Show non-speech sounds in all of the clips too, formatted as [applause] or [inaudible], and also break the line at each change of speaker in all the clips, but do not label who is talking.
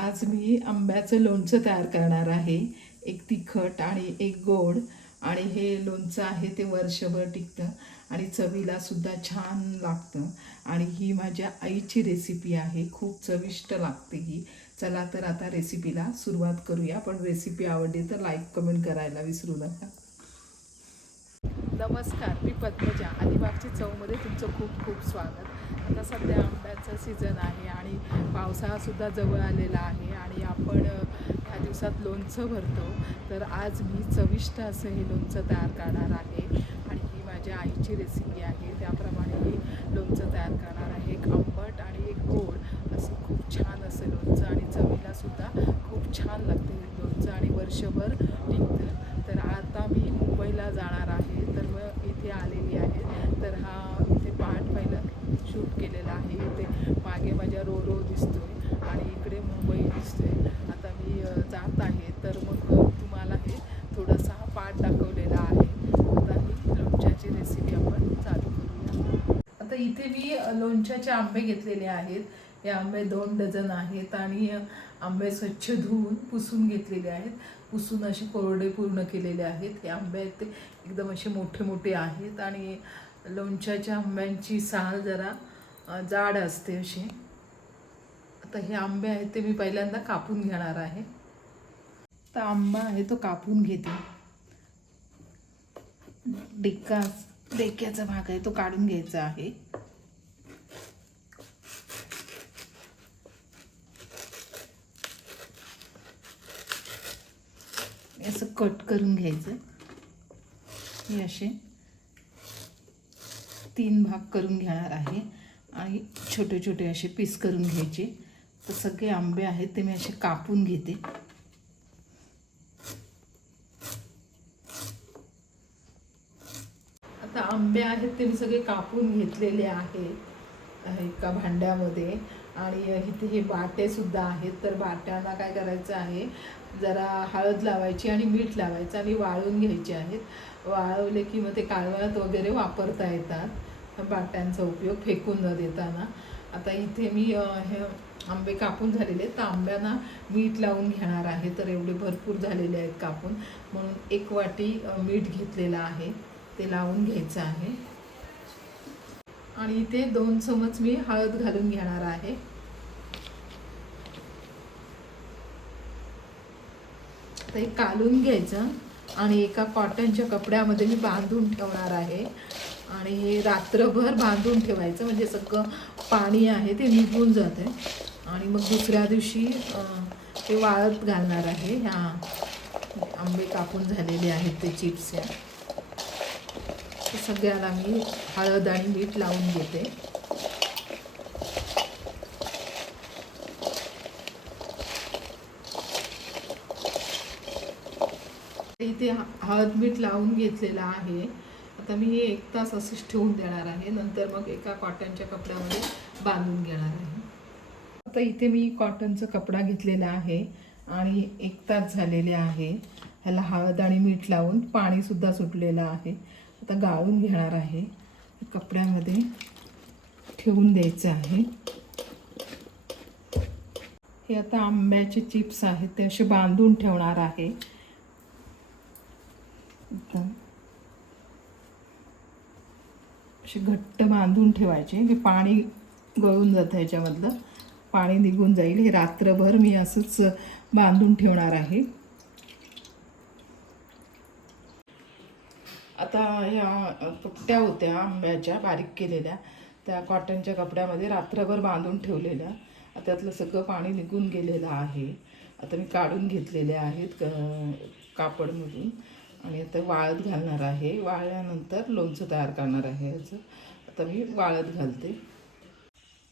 आज मी आंब्याचं लोणचं तयार करणार आहे. एक तिखट आणि एक गोड. आणि हे लोणचं आहे ते वर्षभर टिकतं. आणि चवीला सुद्धा छान लागतं. आणि ही माझ्या आईची रेसिपी आहे. खूप चविष्ट लागते ही. चला तर आता रेसिपीला सुरुवात करूया. पण रेसिपी आवडली तर लाईक कमेंट करायला विसरू नका. नमस्कार. मी पद्मजा. अलिबागची चवमध्ये तुमचं खूप खूप स्वागत. आता सध्या आंब्याचं सीझन आहे आणि पावसाळासुद्धा जवळ आलेला आहे आणि आपण ह्या दिवसात लोणचं भरतो. तर आज मी चविष्ट असं हे लोणचं तयार करणार आहे आणि ही माझ्या आईची रेसिपी आहे. त्याप्रमाणे मी लोणचं तयार करणार आहे. एक आंबट आणि एक गोड असं खूप छान असं लोणचं आणि चवीलासुद्धा खूप छान लागते लोणचं आणि वर्षभर टिकतं. तर आता मी मुंबईला जाणार आहे. तर मग इथे आलेली आहे तर हा इथे पार्ट पहिला शूट केलेला आहे इथे मागे माझ्या रो रो दिसतोय आणि इकडे मुंबई दिसतोय. आता मी जात आहे तर मग तुम्हाला हे थोडासा हा पार्ट दाखवलेला आहे. आता ही लोणच्याची रेसिपी आपण चालू करूया. आता इथे मी लोणच्याचे आंबे घेतलेले आहेत. हे आंबे दोन डझन आहेत आणि आंबे स्वच्छ धुवून पुसून घेतलेले आहेत. पुसून असे कोरडे पूर्ण केलेले आहेत. हे आंबे आहेत ते एकदम असे मोठे मोठे आहेत आणि लोणच्याच्या आंब्यांची साल जरा जाड असते अशी. आता हे आंबे आहेत ते मी पहिल्यांदा कापून घेणार आहे. तर आंबा आहे तो कापून घेते. डिक्का डेक्याचा भाग आहे तो काढून घ्यायचा आहे. असं कट करून घ्यायचं. हे असे तीन भाग करून घेणार आहे. आणि छोटे छोटे असे पीस करून घ्यायचे. तर सगळे आंबे आहेत ते मी असे कापून घेते. आता आंबे आहेत ते मी सगळे कापून घेतलेले आहेत एका भांड्यामध्ये. आणि इथे हे बाटे सुद्धा आहेत. तर बाट्यांना काय करायचं आहे जरा हळद लावायची आणि मीठ लावायचं आणि वाळून घ्यायचे आहेत. वाळवले की मग ते कालवणात वगैरे वापरता येतात. बाट्यांचा उपयोग फेकून न देताना. आता इथे मी हे आंबे कापून झालेले आहेत. तर आंब्यांना मीठ लावून घेणार आहे. तर एवढे भरपूर झालेले आहेत कापून. म्हणून एक वाटी मीठ घेतलेलं आहे. ते लावून घ्यायचं आहे. आणि इथे दोन चमच मी हळद घालून घेणार आहे. ते कालून घ्यायचं. आणि एका कॉटनच्या कपड्यामध्ये मी बांधून ठेवणार आहे. आणि हे रात्रभर बांधून ठेवायचं म्हणजे सगळं पाणी आहे ते निघून जाते आणि मग दुसऱ्या दिवशी ते वाळत घालणार आहे. ह्या आंबे कापून झालेले आहेत ते चिप्स या सगळ्याला मी हळद आणि मीठ लावून घेते. इथे हळद मीठ लावून घेतलेलं आहे. आता मी हे एक तास असंच ठेवून देणार आहे. नंतर मग एका कॉटनच्या कपड्यामध्ये बांधून घेणार आहे. आता इथे मी कॉटनचा कपडा घेतलेला आहे आणि एक तास झालेले आहे. ह्याला हळद आणि मीठ लावून पाणीसुद्धा सुटलेलं आहे. आता गाळून घेणार आहे. कपड्यामध्ये ठेवून द्यायचं आहे. हे आता आंब्याचे चिप्स आहेत ते असे बांधून ठेवणार आहे एकदम असे घट्ट बांधून ठेवायचे हे पाणी गळून जातं ह्याच्यामधलं. पाणी निघून जाईल. हे रात्रभर मी असंच बांधून ठेवणार आहे. आता ह्या कपट्या होत्या आंब्याच्या बारीक केलेल्या. त्या कॉटनच्या कपड्यामध्ये रात्रभर बांधून ठेवलेल्या. त्यातलं सगळं पाणी निघून गेलेलं आहे. आता मी काढून घेतलेले आहेत कापडमधून. आणि आता वाळत घालणार आहे. वाळल्यानंतर लोणचं तयार करणार आहे याचं. आता मी वाळत घालते.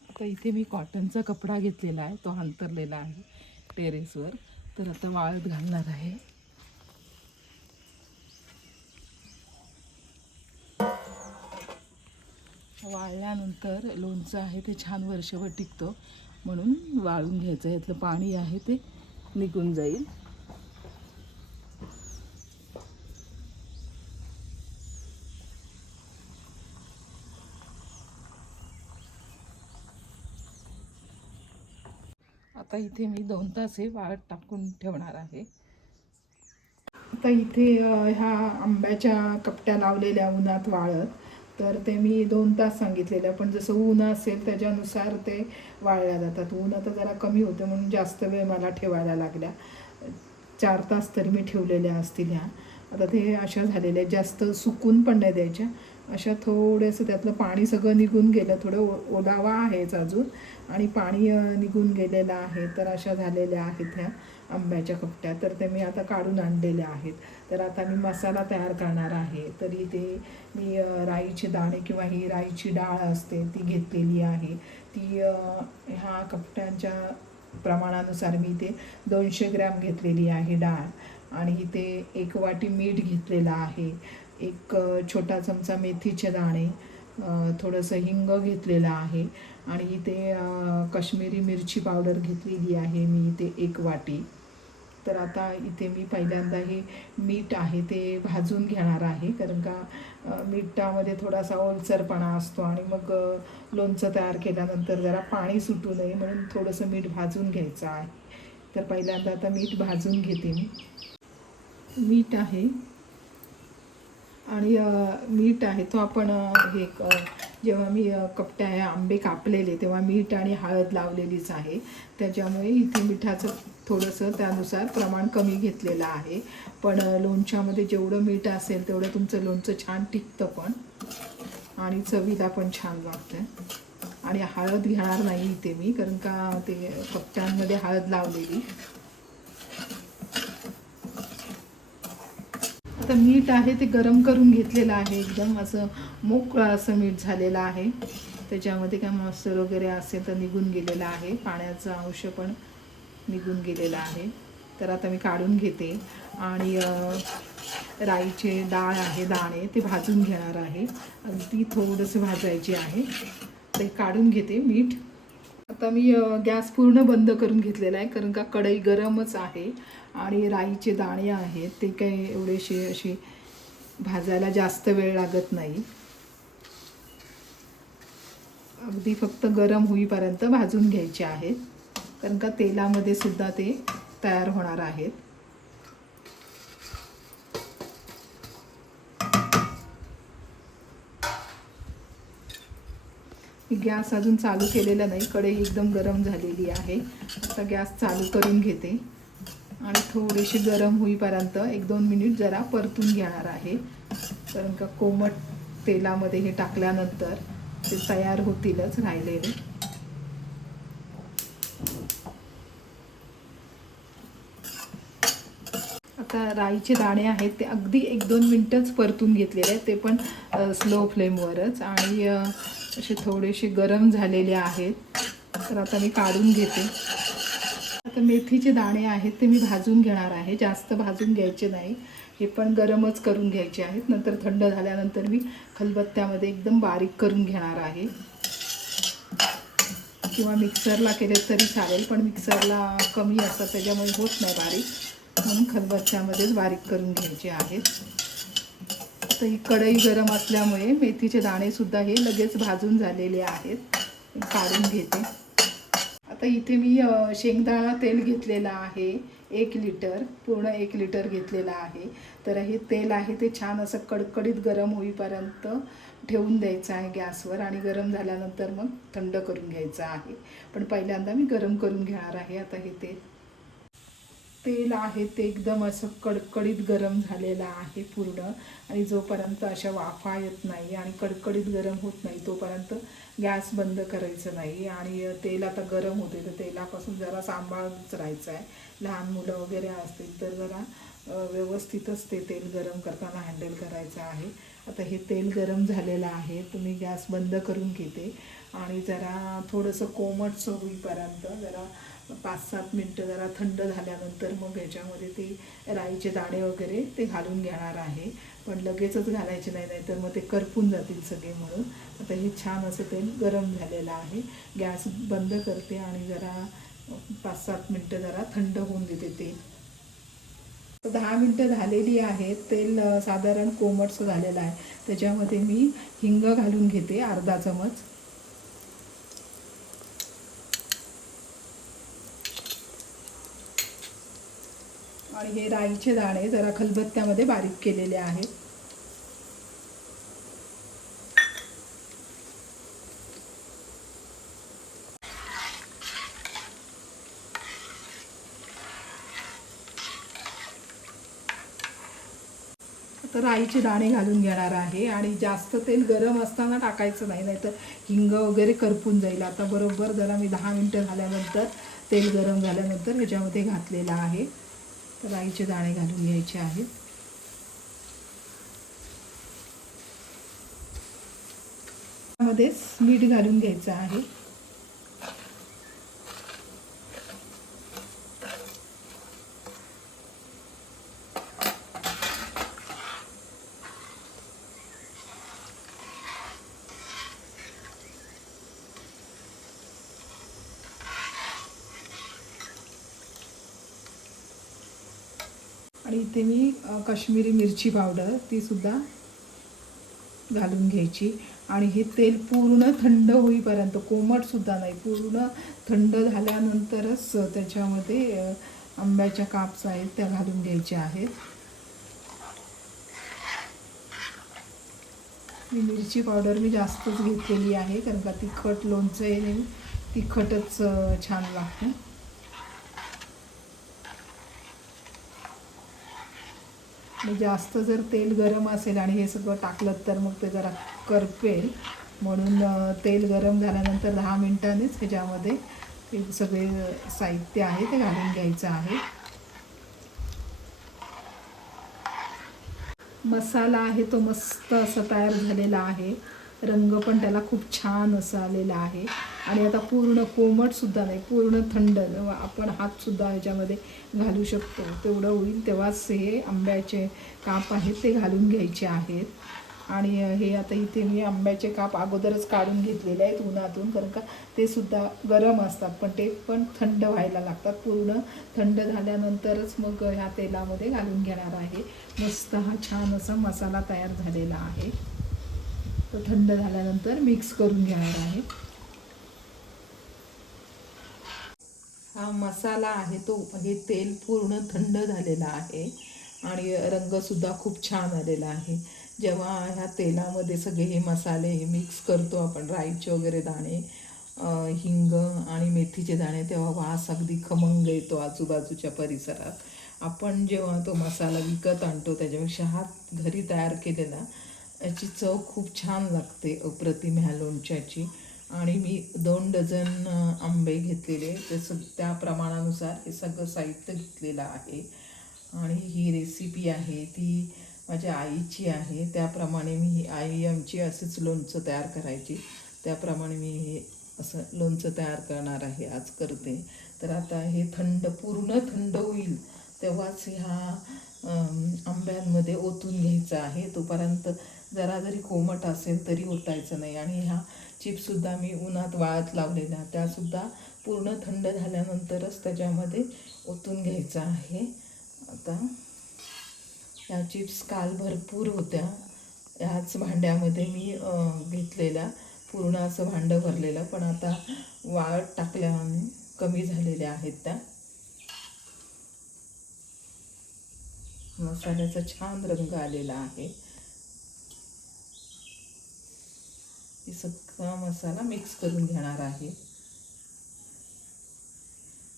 आता इथे मी कॉटनचा कपडा घेतलेला आहे. तो अंतरलेला आहे टेरेसवर तर आता वाळत घालणार आहे. वाळल्यानंतर लोणचं आहे ते छान वर्षभर टिकतं. म्हणून वाळून घ्यायचं. यातलं पाणी आहे ते निघून जाईल. आता इथे मी दोन तास हे वाळत टाकून ठेवणार आहे. आता इथे ह्या आंब्याच्या कपट्या लावलेल्या उन्हात वाळत तर ते मी दोन तास सांगितलेलं. पण जसं ऊन असेल त्याच्यानुसार ते वाळल्या जातात. ऊन आता जरा कमी होतं म्हणून जास्त वेळ मला ठेवायला लागल्या. चार तास तरी मी ठेवलेल्या असतील ह्या. आता ते अशा झालेल्या आहेत. जास्त सुकून पण नाही द्यायच्या. अशा थोडंसं त्यातलं पाणी सगळं निघून गेलं. थोडं ओ ओलावा आहेच अजून. आणि पाणी निघून गेलेलं आहे. तर अशा झालेल्या आहेत ह्या आंब्याच्या कपट्या. तर ते मी आता काढून आणलेल्या आहेत. तर आता मी मसाला तयार करणार आहे. तरी ते मी राईचे दाणे किंवा ही राईची डाळ असते ती घेतलेली आहे. ती ह्या कपट्यांच्या प्रमाणानुसार मी ते दोनशे ग्रॅम घेतलेली आहे डाळ. आणि इथे एक वाटी मीठ घेतलेलं आहे. एक छोटा चमचा मेथीचे दाणे थोडंसं हिंग घेतलेलं आहे आणि इथे अ, काश्मीरी मिरची पावडर घेतलेली आहे मी इथे एक वाटी. तर आता इथे मी पहिल्यांदा हे मीठ आहे ते भाजून घेणार आहे कारण का मिठामध्ये थोडासा ओलसरपणा असतो आणि मग लोणचं तयार केल्यानंतर जरा पाणी सुटू नये म्हणून थोडंसं मीठ भाजून घ्यायचं आहे. तर पहिल्यांदा आता मीठ भाजून घेते मी. मीठ आहे आणि मीठ आहे तो आपण हे जेव्हा मी कपटे कपट्या आंबे कापलेले तेव्हा मीठ आणि हळद लावलेलीच आहे. त्याच्यामुळे इथे मिठाचं थोडंसं त्यानुसार प्रमाण कमी घेतलेलं आहे. पण लोणच्यामध्ये जेवढं मीठ असेल तेवढं तुमचं लोणचं छान टिकतं पण. आणि चवीला पण छान लागतं आणि हळद घेणार नाही इथे मी कारण का ते कपट्यांमध्ये हळद लावलेली. आता मीठ आहे ते गरम करून घेतलेलं आहे. एकदम असं मोकळं असं मीठ झालेलं आहे. त्याच्यामध्ये काय मॉइश्चर वगैरे असेल तर निघून गेलेलं आहे. पाण्याचं अंश पण निघून गेलेलं आहे. तर आता मी काढून घेते. आणि राईचे डाळ आहे दाणे ते भाजून घेणार आहे. अगदी थोडंसं भाजायचे आहे. ते काढून घेते मीठ. आता मी गॅस पूर्ण बंद करून घेतलेला आहे कारण का कढई गरमच आहे आणि राईचे दाणे आहेत ते काही एवढेसे असे भाजायला जास्त वेळ लागत नाही. अगदी फक्त गरम होईपर्यंत भाजून घ्यायचे आहेत कारण का तेलामध्ये सुद्धा ते तयार होणार आहेत. गॅस अजून चालू केलेला नाही कढई एकदम गरम झालेली आहे. आता गॅस चालू करून घेते. आणि थोडीशी गरम होईपर्यंत एक दोन मिनिट जरा परतून घेणार आहे. कारण का कोमट तेलामध्ये हे टाकल्यानंतर ते तयार होतीलच राहिलेले. आता राईचे दाणे आहेत ते अगदी एक दोन मिनटंच परतून घेतलेले आहेत ते पण स्लो फ्लेमवरच आणि असे थोडेसे गरम झालेले आहेत. तर आता मी काढून घेते. आता मेथीचे दाणे आहेत ते मी भाजून घेणार आहे. जास्त भाजून घ्यायचे नाही. हे पण गरमच करून घ्यायचे आहेत. नंतर थंड झाल्यानंतर मी खलबत्त्यामध्ये एकदम बारीक करून घेणार आहे. किंवा मिक्सरला केले तरी चालेल पण मिक्सरला कमी असतात त्याच्यामुळे होत नाही बारीक. म्हणून खलबत्त्यामध्येच बारीक करून घ्यायचे आहेत. तर ही कढई गरम असल्यामुळे मेथीचे दाणेसुद्धा हे लगेच भाजून झालेले आहेत. काढून घेते. आता इथे मी शेंगदाणा तेल घेतलेलं आहे. एक लिटर पूर्ण एक लिटर घेतलेलं आहे. तर हे तेल आहे ते छान असं कडकडीत गरम होईपर्यंत ठेवून द्यायचं आहे गॅसवर आणि गरम झाल्यानंतर मग थंड करून घ्यायचं आहे. पण पहिल्यांदा मी गरम करून घेणार आहे. आता हे तेल तेल आहे ते एकदम असं कडकडीत गरम झालेलं आहे पूर्ण. आणि जोपर्यंत अशा वाफा येत नाही आणि कडकडीत गरम होत नाही तोपर्यंत गॅस बंद करायचं नाही. आणि तेल आता गरम होते तर तेलापासून जरा सांभाळूनच राहायचं आहे. लहान मुलं वगैरे असतील तर जरा व्यवस्थितच ते तेल गरम करताना हँडल करायचं आहे. आता हे तेल गरम झालेलं आहे तुम्ही गॅस बंद करून घेते. आणि जरा थोडंसं कोमट होईपर्यंत जरा पाच सात मिनटं जरा थंड झाल्यानंतर मग ह्याच्यामध्ये ते राईचे दाणे वगैरे ते घालून घेणार आहे. पण लगेचच घालायचे नाही नाहीतर मग ते करपून जातील सगळे म्हणून. आता हे छान असं तेल गरम झालेलं आहे. गॅस बंद करते आणि जरा पाच सात मिनटं जरा थंड होऊन देते तेल. तर दहा मिनटं झालेली आहेत. तेल साधारण कोमटसं झालेलं आहे. त्याच्यामध्ये मी हिंग घालून घेते अर्धा चमच. आणि हे राईचे दाणे जरा खलबत्त्यामध्ये बारीक केलेले आहेत. तर राईचे दाणे घालून घेणार आहे आणि जास्त तेल गरम असताना टाकायचं नाही नाहीतर हिंग वगैरे करपून जाईल. आता बरोबर जरा मी दहा मिनटं झाल्यानंतर तेल गरम झाल्यानंतर ह्याच्यामध्ये घातलेलं आहे. तर राईचे दाणे घालून घ्यायचे आहेत. त्यामध्येच मीठ घालून घ्यायचं आहे. आणि इथे मी काश्मीरी मिरची पावडर ती सुद्धा घालून घ्यायची. आणि हे तेल पूर्ण थंड होईपर्यंत कोमटसुद्धा नाही पूर्ण थंड झाल्यानंतरच त्याच्यामध्ये आंब्याच्या काप्स आहेत त्या घालून घ्यायच्या आहेत. ही मिरची पावडर मी जास्तच घेतलेली आहे कारण का तिखट लोणचं आहे नेहमी तिखटच छान लागतं. जास्त जर तेल गरम असेल आणि हे सगळं टाकलं तर मग ते जरा करपेल. म्हणून तेल गरम झाल्यानंतर दहा मिनिटांनीच ह्याच्यामध्ये हे सगळे साहित्य आहे ते घालून घ्यायचं आहे. मसाला आहे तो मस्त असा तयार झालेला आहे. रंग पण त्याला खूप छान असा आलेला आहे. आणि आता पूर्ण कोमटसुद्धा नाही पूर्ण थंड आपण हातसुद्धा ह्याच्यामध्ये घालू शकतो तेवढं होईल तेव्हाच हे आंब्याचे काप आहेत ते घालून घ्यायचे आहेत. आणि हे आता इथे मी आंब्याचे काप अगोदरच काढून घेतलेले आहेत उन्हातून कारण का ते सुद्धा गरम असतात पण ते पण थंड व्हायला लागतात. पूर्ण थंड झाल्यानंतरच मग ह्या तेलामध्ये घालून घेणार आहे. मस्त हा छान असा मसाला तयार झालेला आहे. तो थंड झाल्यानंतर मिक्स करून घेणार आहे. हा मसाला आहे तो हे तेल पूर्ण थंड झालेला आहे आणि रंगसुद्धा खूप छान आलेला आहे. जेव्हा ह्या तेलामध्ये सगळे हे मसाले हे मिक्स करतो आपण राईचे वगैरे दाणे हिंग आणि मेथीचे दाणे तेव्हा वास अगदी खमंग येतो आजूबाजूच्या परिसरात. आपण जेव्हा तो मसाला विकत आणतो त्याच्यापेक्षा हा घरी तयार केलेला याची चव खूप छान लागते अप्रतिम ह्या लोणच्याची. आणि मी दोन डझन आंबे घेतलेले. तसं त्या प्रमाणानुसार हे सगळं साहित्य घेतलेलं आहे. आणि ही रेसिपी आहे ती माझ्या आईची आहे. त्याप्रमाणे मी ही आई आमची असंच लोणचं तयार करायची. त्याप्रमाणे मी हे असं लोणचं तयार करणार आहे आज करते. तर आता हे थंड पूर्ण थंड होईल तेव्हाच ह्या आंब्यांमध्ये ओतून घ्यायचं आहे. तोपर्यंत जरा जरी कोमट असेल तरी ओतायचं नाही. आणि ह्या चिप्ससुद्धा मी उन्हात वाळत लावलेल्या त्यासुद्धा पूर्ण थंड झाल्यानंतरच त्याच्यामध्ये ओतून घ्यायचं आहे. आता ह्या चिप्स काल भरपूर होत्या. ह्याच भांड्यामध्ये मी घेतलेल्या पूर्ण असं भांडं भरलेलं. पण आता वाळत टाकल्याने कमी झालेल्या आहेत त्या. मसाल्याचा छान रंग आलेला आहे. सगळा मसाला मिक्स करून घेणार आहे.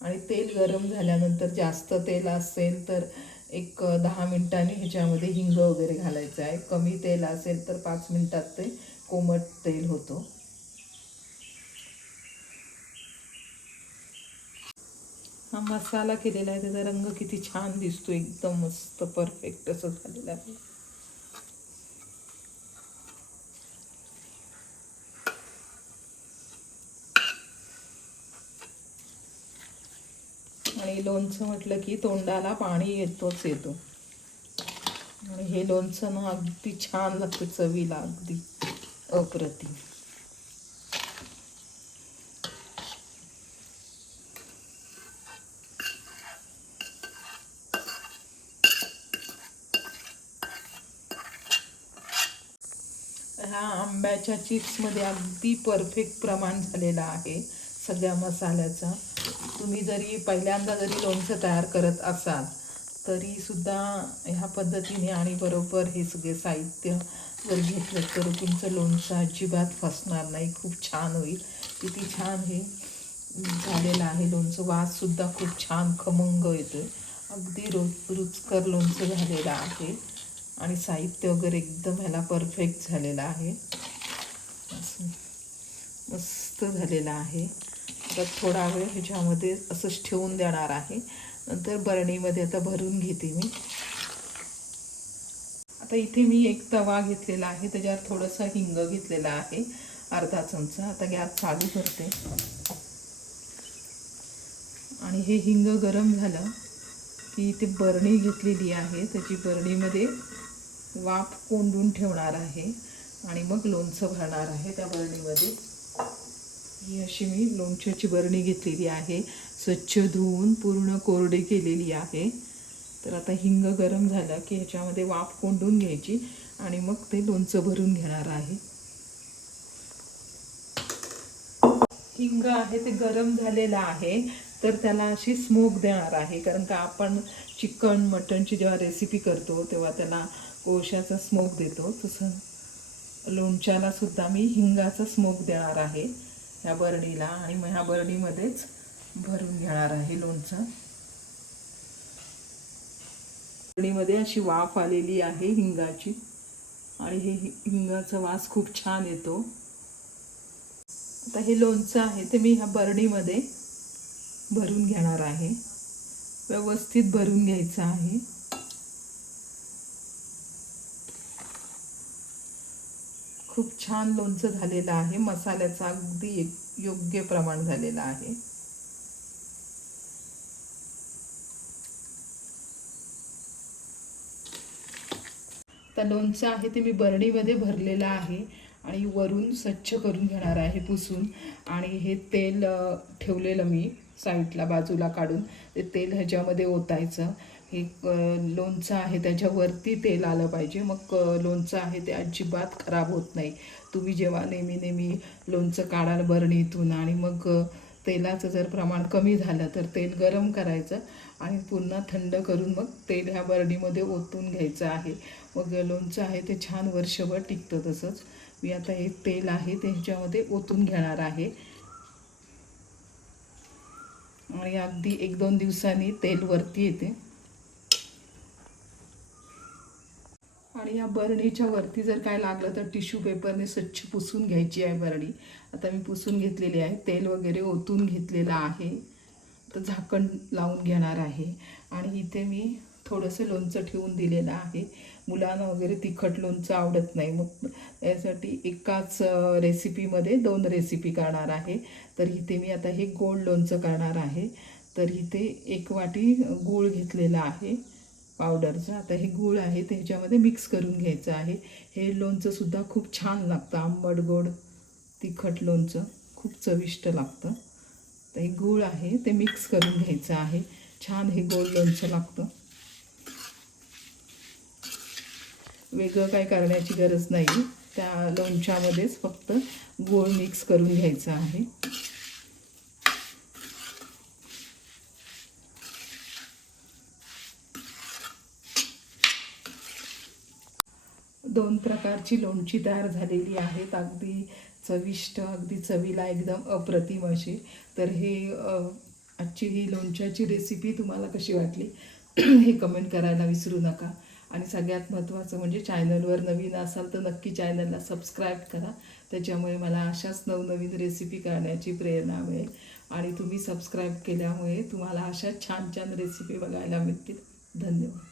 आणि तेल गरम झाल्यानंतर जास्त तेल असेल तर एक दहा मिनिटांनी ह्याच्यामध्ये हिंग वगैरे घालायचं आहे. कमी तेल असेल तर पाच मिनिटात ते कोमट तेल होतो. हा मसाला केलेला आहे त्याचा रंग किती छान दिसतो एकदम मस्त परफेक्ट असं झालेलं आहे. आणि लोणचं म्हटलं की तोंडाला पाणी येतोच येतो. आणि हे लोणचं ना अगदी छान लागतं चवीला अगदी अप्रतिम ह्या त्याच्या चिप्समध्ये अगदी परफेक्ट प्रमाण झालेलं आहे सगळ्या मसाल्याचं. तुम्ही जरी पहिल्यांदा जरी लोणचं तयार करत असाल तरीसुद्धा ह्या पद्धतीने आणि बरोबर हे सगळे साहित्य जर घेतलं तर तुमचं लोणचं अजिबात फसणार नाही खूप छान होईल. किती छान हे झालेलं आहे. लोणचं वाससुद्धा खूप छान खमंग येतोय. अगदी रो रुचकर लोणचं झालेलं आहे. आणि साहित्य वगैरे एकदम ह्याला परफेक्ट झालेलं आहे. मस्त झालेलं आहे. आता थोडा वेळ ह्याच्यामध्ये असंच ठेवून देणार आहे. नंतर बरणीमध्ये आता भरून घेते मी. आता इथे मी एक तवा घेतलेला आहे. त्याच्यावर थोडंसं हिंग घेतलेला आहे. अर्धा चमचा. आता गॅस चालू करते. आणि हे हिंग गरम झालं की इथे बरणी घेतलेली आहे. त्याची बरणीमध्ये वाफ कोंडून ठेवणार आहे. आणि मग लोणचं भरणार आहे त्या बरणीमध्ये. ही अशी मी लोणच्याची बरणी घेतलेली आहे. स्वच्छ धुवून पूर्ण कोरडी केलेली आहे. तर आता हिंग गरम झालं की ह्याच्यामध्ये वाफ कोंडून घ्यायची आणि मग ते लोणचं भरून घेणार आहे. हिंग आहे ते गरम झालेलं आहे. तर त्याला अशी स्मोक देणार आहे. कारण का आपण चिकन मटनची जेव्हा रेसिपी करतो तेव्हा त्याला कोळशाचा स्मोक देतो. तसं लोणच्याला सुद्धा मी हिंगाचा स्मोक देणार आहे. ह्या बरणीला आणि मग ह्या बरणीमध्येच भरून घेणार आहे लोणचं. बरणीमध्ये अशी वाफ आलेली आहे हिंगाची. आणि हे हिंगाचा वास खूप छान येतो. आता हे लोणचं आहे ते मी ह्या बरणीमध्ये भरून घेणार आहे. व्यवस्थित भरून घ्यायचं आहे. खूप छान लोणचं झालेलं आहे. मसाल्याचं अगदी योग्य प्रमाण झालेलं आहे. तर लोणचं आहे ते मी बरणीमध्ये भरलेलं आहे आणि वरून स्वच्छ करून घेणार आहे पुसून. आणि हे तेल ठेवलेलं मी साईडला बाजूला काढून. ते तेल ह्याच्यामध्ये ओतायचं. हे लोणचं आहे त्याच्यावरती तेल आलं पाहिजे. मग लोणचं आहे ते अजिबात खराब होत नाही. तुम्ही जेव्हा नेहमी नेहमी लोणचं काढाल बरणीतून आणि मग तेलाचं जर प्रमाण कमी झालं तर तेल गरम करायचं आणि पुन्हा थंड करून मग तेल ह्या बरणीमध्ये ओतून घ्यायचं आहे. मग लोणचं आहे ते छान वर्षभर टिकतं तसंच. मी आता हे तेल आहे त्याच्यामध्ये ओतून घेणार आहे. आणि अगदी एक दोन दिवसांनी तेल वरती येते. आणि या बरणीच्या वरती जर काय लागलं तर टिश्यू पेपरने स्वच्छ पुसून घ्यायची आहे बरणी. आता मी पुसून घेतलेली आहे. तेल वगैरे ओतून घेतलेलं आहे. तर झाकण लावून घेणार आहे. आणि इथे मी थोडंसं लोणचं ठेवून दिलेलं आहे. मुलांना वगैरे तिखट लोणचं आवडत नाही. मग यासाठी एकाच रेसिपीमध्ये दोन रेसिपी करणार आहे. तर इथे मी आता हे गोड लोणचं करणार आहे. तर इथे एक वाटी गूळ घेतलेला आहे. पावडरचं. आता हे गूळ आहे ते ह्याच्यामध्ये मिक्स करून घ्यायचं आहे. हे लोणचंसुद्धा खूप छान लागतं आंबट गोड तिखट लोणचं खूप चविष्ट लागतं. तर हे गूळ आहे ते मिक्स करून घ्यायचं आहे. छान हे गोड लोणचं लागतं. वेगळं काय करण्याची गरज नाही. त्या लोणच्यामध्येच फक्त गूळ मिक्स करून घ्यायचं आहे. दोन प्रकारची लोणची तयार झालेली आहेत. अगदी चविष्ट अगदी चवीला एकदम अप्रतिम अशी. तर हे आजची ही लोणच्याची रेसिपी तुम्हाला कशी वाटली? [clears throat] हे कमेंट करायला विसरू नका. आणि सगळ्यात महत्त्वाचं म्हणजे चॅनलवर नवीन असाल तर नक्की चॅनलला सबस्क्राईब करा. त्याच्यामुळे मला अशाच नवनवीन रेसिपी करण्याची प्रेरणा मिळेल. आणि तुम्ही सबस्क्राईब केल्यामुळे तुम्हाला अशा छान छान रेसिपी बघायला मिळतील. धन्यवाद.